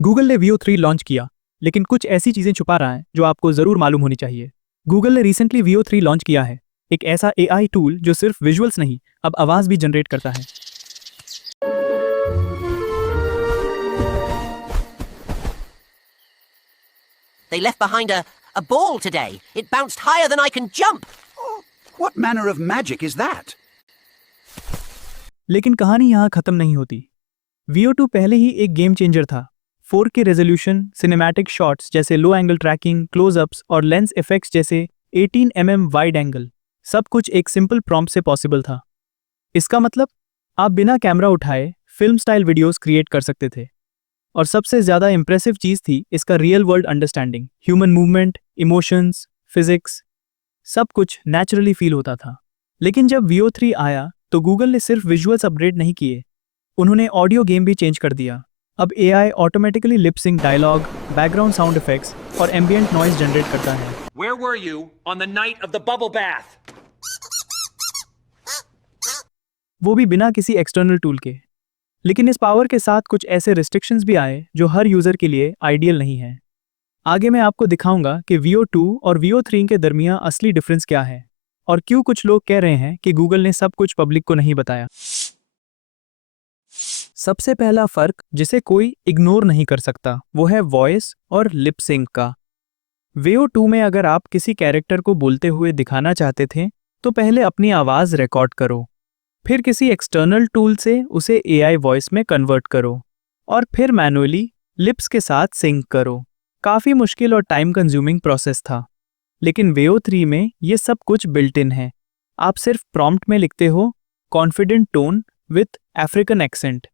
Google ने Veo 3 launch किया, लेकिन कुछ ऐसी चीजें छुपा रहा है जो आपको जरूर मालूम होनी चाहिए। गूगल ने रिसेंटली Veo 3 लॉन्च किया है, एक ऐसा AI टूल जो सिर्फ विजुअल्स नहीं, अब आवाज भी जनरेट करता है। They left behind a ball today. It bounced higher than I can jump. What manner of magic is that? लेकिन कहानी यहाँ खत्म नहीं होती। Veo 2 पहले ही एक गेम चेंजर था। 4K रेजोल्यूशन, सिनेमैटिक शॉट्स जैसे लो एंगल ट्रैकिंग, क्लोजअप्स और लेंस इफेक्ट्स जैसे 18 mm वाइड एंगल, सब कुछ एक सिंपल प्रॉम्प्ट से पॉसिबल था। इसका मतलब आप बिना कैमरा उठाए फिल्म स्टाइल वीडियोस क्रिएट कर सकते थे। और सबसे ज़्यादा इंप्रेसिव चीज़ थी इसका real world understanding, human movement, emotions, physics, सब कुछ नेचुरली फील होता था। लेकिन जब Veo 3 आया तो गूगल ने सिर्फ विजुअल्स अपग्रेड नहीं किए, उन्होंने ऑडियो गेम भी चेंज कर दिया। अब AI automatically lip sync dialogue, background sound effects और एम्बिएंट नॉइज जनरेट करता है। Where were you on the night of the bubble bath? वो भी बिना किसी एक्सटर्नल टूल के। लेकिन इस पावर के साथ कुछ ऐसे रिस्ट्रिक्शंस भी आए जो हर यूज़र के लिए आइडियल नहीं है। आगे मैं आपको दिखाऊंगा कि Veo 2 और Veo 3 के दरमियान असली डिफरेंस क्या है और क्यों कुछ लोग कह रहे हैं कि गूगल ने सब कुछ पब्लिक को नहीं बताया। सबसे पहला फर्क जिसे कोई इग्नोर नहीं कर सकता वो है वॉइस और लिप सिंक का। Veo 2 में अगर आप किसी कैरेक्टर को बोलते हुए दिखाना चाहते थे तो पहले अपनी आवाज़ रिकॉर्ड करो, फिर किसी एक्सटर्नल टूल से उसे AI वॉइस में कन्वर्ट करो और फिर मैनुअली लिप्स के साथ सिंक करो। काफ़ी मुश्किल और टाइम कंज्यूमिंग प्रोसेस था। लेकिन Veo 3 में ये सब कुछ बिल्ट इन है। आप सिर्फ प्रॉम्प्ट में लिखते हो confident tone with African accent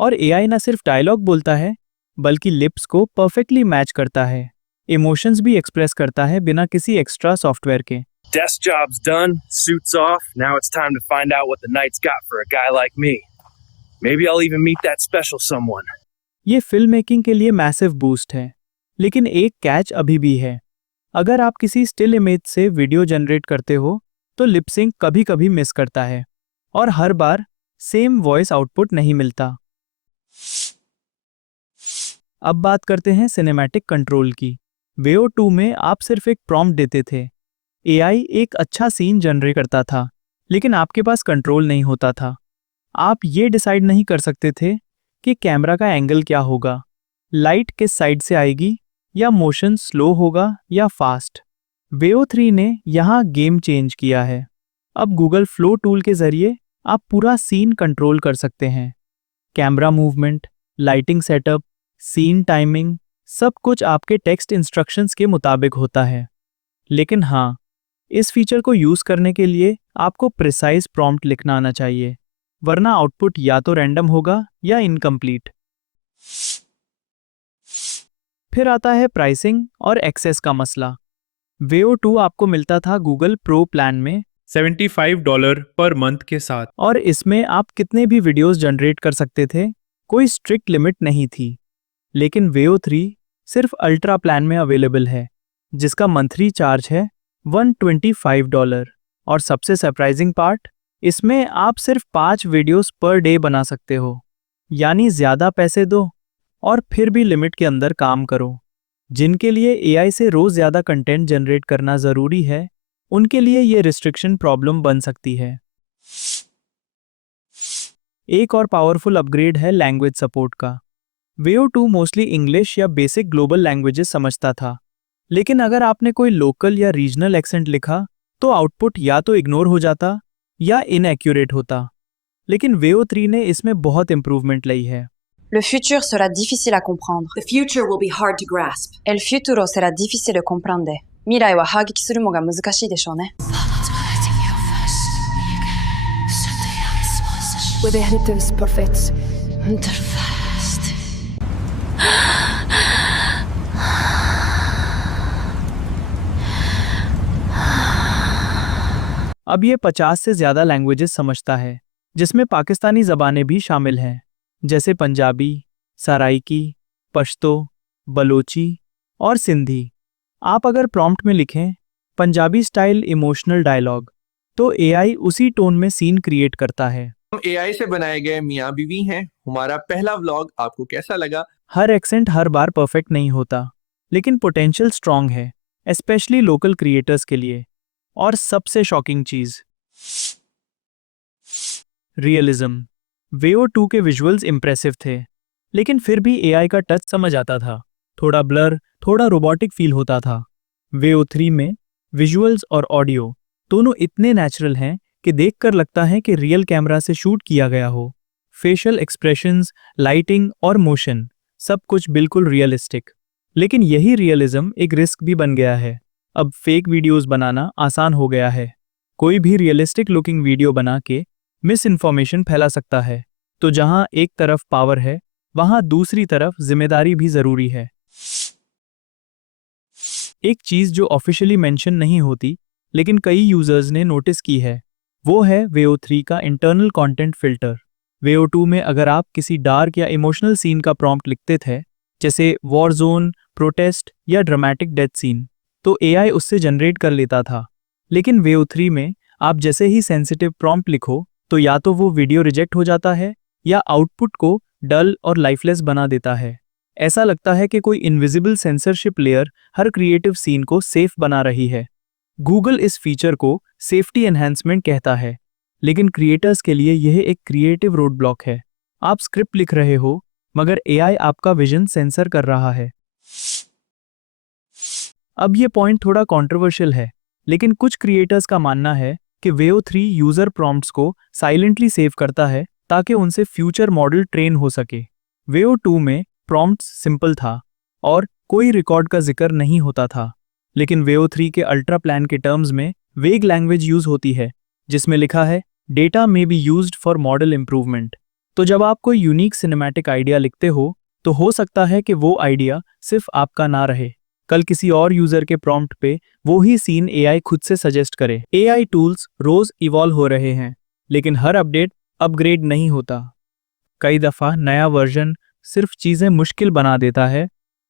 और AI ना सिर्फ डायलॉग बोलता है बल्कि लिप्स को परफेक्टली मैच करता है, इमोशंस भी एक्सप्रेस करता है बिना किसी एक्स्ट्रा सॉफ्टवेयर के। Desk job's done, suits off. Now it's time to find out what the night's got for a guy like me. Maybe I'll even meet that special someone. ये film making के लिए massive boost है, लेकिन एक catch अभी भी है। अगर आप किसी स्टिल इमेज से वीडियो जनरेट करते हो तो लिप सिंक कभी कभी मिस करता है और हर बार सेम वॉइस आउटपुट नहीं मिलता। अब बात करते हैं सिनेमैटिक कंट्रोल की। Veo 2 में आप सिर्फ एक प्रॉम्प्ट देते थे, AI एक अच्छा सीन जनरेट करता था, लेकिन आपके पास कंट्रोल नहीं होता था। आप ये डिसाइड नहीं कर सकते थे कि कैमरा का एंगल क्या होगा, लाइट किस साइड से आएगी या मोशन स्लो होगा या फास्ट। Veo 3 ने यहाँ गेम चेंज किया है। अब गूगल फ्लो टूल के जरिए आप पूरा सीन कंट्रोल कर सकते हैं। Camera movement, lighting setup, scene timing, सब कुछ आपके टेक्स्ट इंस्ट्रक्शंस के मुताबिक होता है। लेकिन हाँ, इस फीचर को यूज़ करने के लिए आपको प्रिसाइज प्रॉम्प्ट लिखना आना चाहिए, वरना आउटपुट या तो रैंडम होगा या इनकम्प्लीट। फिर आता है प्राइसिंग और एक्सेस का मसला। Veo 2 आपको मिलता था गूगल प्रो प्लान में $75 पर मंथ के साथ, और इसमें आप कितने भी वीडियोस जनरेट कर सकते थे, कोई स्ट्रिक्ट लिमिट नहीं थी। लेकिन Veo 3 सिर्फ अल्ट्रा प्लान में अवेलेबल है, जिसका मंथली चार्ज है $125। और सबसे सरप्राइजिंग पार्ट, इसमें आप सिर्फ 5 वीडियोस पर डे बना सकते हो। यानी ज़्यादा पैसे दो और फिर भी लिमिट के अंदर काम करो। जिनके लिए AI से रोज़ ज़्यादा कंटेंट जनरेट करना ज़रूरी है, उनके लिए ये रिस्ट्रिक्शन प्रॉब्लम बन सकती है। एक और पावरफुल अपग्रेड है लैंग्वेज सपोर्ट का। Veo 2 मोस्टली इंग्लिश या बेसिक ग्लोबल लैंग्वेजेस समझता था, लेकिन अगर आपने कोई लोकल या रीजनल एक्सेंट लिखा तो आउटपुट या तो इग्नोर हो जाता या इनएक्यूरेट होता। लेकिन Veo 3 ने इसमें बहुत इंप्रूवमेंट लाई है। Le futur sera difficile à comprendre. The future will be hard to grasp. El futuro será difícil de comprender. 未来は把撃するのが難しいでしょうね。 With the editors perfect. अब ये 50 से ज़्यादा लैंग्वेजेस समझता है, जिसमें पाकिस्तानी ज़बानें भी शामिल हैं, जैसे पंजाबी, सराइकी, पश्तो, बलोची और सिंधी। आप अगर प्रॉम्प्ट में लिखें पंजाबी स्टाइल इमोशनल डायलॉग, तो AI उसी टोन में सीन क्रिएट करता है। हम AI से बनाए गए मियाँ बीवी हैं। हमारा पहला व्लॉग आपको कैसा लगा हर एक्सेंट हर बार परफेक्ट नहीं होता, लेकिन पोटेंशियल स्ट्रांग है, स्पेशली लोकल क्रिएटर्स के लिए। और सबसे शॉकिंग चीज, रियलिज्म। वेओ 2 के विजुअल्स इंप्रेसिव थे, लेकिन फिर भी एआई का टच समझ आता था। थोड़ा ब्लर, थोड़ा रोबोटिक फील होता था। वेओ 3 में विजुअल्स और ऑडियो दोनों इतने नेचुरल हैं कि देखकर लगता है कि रियल कैमरा से शूट किया गया हो। फेशियल एक्सप्रेशंस, लाइटिंग और मोशन, सब कुछ बिल्कुल रियलिस्टिक। लेकिन यही रियलिज्म एक रिस्क भी बन गया है। अब फेक वीडियोस बनाना आसान हो गया है। कोई भी रियलिस्टिक लुकिंग वीडियो बना के मिस इन्फॉर्मेशन फैला सकता है। तो जहां एक तरफ पावर है, वहां दूसरी तरफ जिम्मेदारी भी जरूरी है। एक चीज जो ऑफिशियली मेंशन नहीं होती, लेकिन कई यूजर्स ने नोटिस की है, वो है वेओ 3 का इंटरनल कंटेंट फिल्टर। वेओ 2 में अगर आप किसी डार्क या इमोशनल सीन का प्रॉम्प्ट लिखते थे, जैसे वॉर जोन, प्रोटेस्ट या ड्रामेटिक डेथ सीन, तो एआई उससे जनरेट कर लेता था। लेकिन वेओ 3 में आप जैसे ही सेंसिटिव प्रॉम्प्ट लिखो, तो या तो वो वीडियो रिजेक्ट हो जाता है या आउटपुट को डल और लाइफलेस बना देता है। ऐसा लगता है कि कोई इनविजिबल सेंसरशिप लेयर हर क्रिएटिव सीन को सेफ बना रही है। गूगल इस फीचर को सेफ्टी एनहांसमेंट कहता है, लेकिन क्रिएटर्स के लिए यह एक क्रिएटिव रोड ब्लॉक है। आप स्क्रिप्ट लिख रहे हो, मगर एआई आपका विजन सेंसर कर रहा है। अब ये पॉइंट थोड़ा कंट्रोवर्शियल है, लेकिन कुछ क्रिएटर्स का मानना है कि वेओ 3 यूजर प्रॉम्प्ट्स को साइलेंटली सेव करता है ताकि उनसे फ्यूचर मॉडल ट्रेन हो सके। वेओ 2 में प्रॉम्प्ट्स सिंपल था और कोई रिकॉर्ड का जिक्र नहीं होता था, लेकिन वेओ 3 के अल्ट्रा प्लान के टर्म्स में वेग लैंग्वेज यूज होती है, जिसमें लिखा है data may be used for model improvement. तो जब आप कोई यूनिक सिनेमैटिक आइडिया लिखते तो हो सकता है कि वो आइडिया सिर्फ आपका ना रहे, कल किसी और यूजर के प्रॉम्प्ट पे वो ही सीन एआई खुद से सजेस्ट करे। एआई टूल्स रोज इवॉल्व हो रहे हैं, लेकिन हर अपडेट अपग्रेड नहीं होता। कई दफा नया वर्जन सिर्फ चीजें मुश्किल बना देता है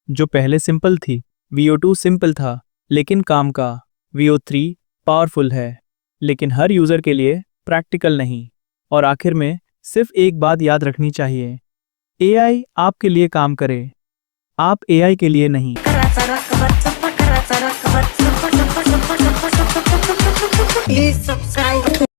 जो पहले सिंपल थी। वेओ 2 सिंपल था लेकिन काम का। वेओ 3 पावरफुल है, लेकिन हर यूजर के लिए प्रैक्टिकल नहीं। और आखिर में सिर्फ एक बात याद रखनी चाहिए, एआई आपके लिए काम करे, आप एआई के लिए नहीं। Please subscribe.